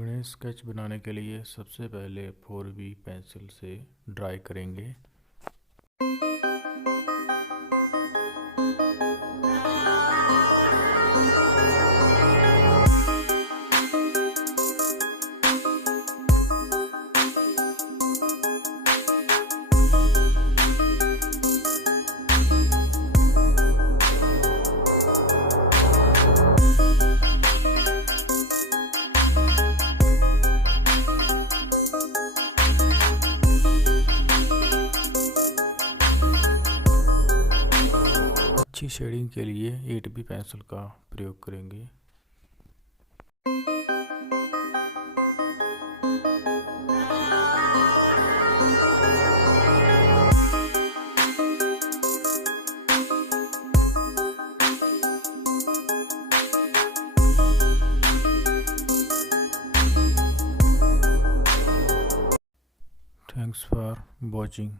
गणेश स्केच बनाने के लिए सबसे पहले 4B पेंसिल से ड्राई करेंगे। अच्छी शेडिंग के लिए 8B पेंसिल का प्रयोग करेंगे। Thanks for watching.